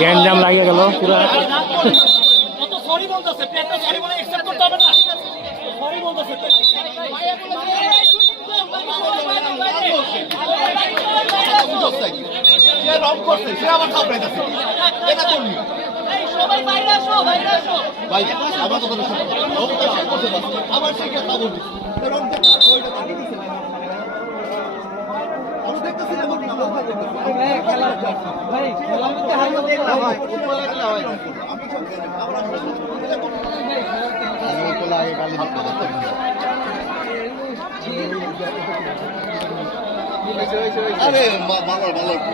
গ্যাঞ্জাম লাগিয়ে গেল পুরা। সরি বলতেছে, পেটটা সরি বলে অ্যাকসেপ্ট করতে হবে না। সরি বলতেছে সবাই বাইরে আসো, বাইরে আসো ভাই। আমার কথা আবার সে কথা বলছি আরে ভালো ভালো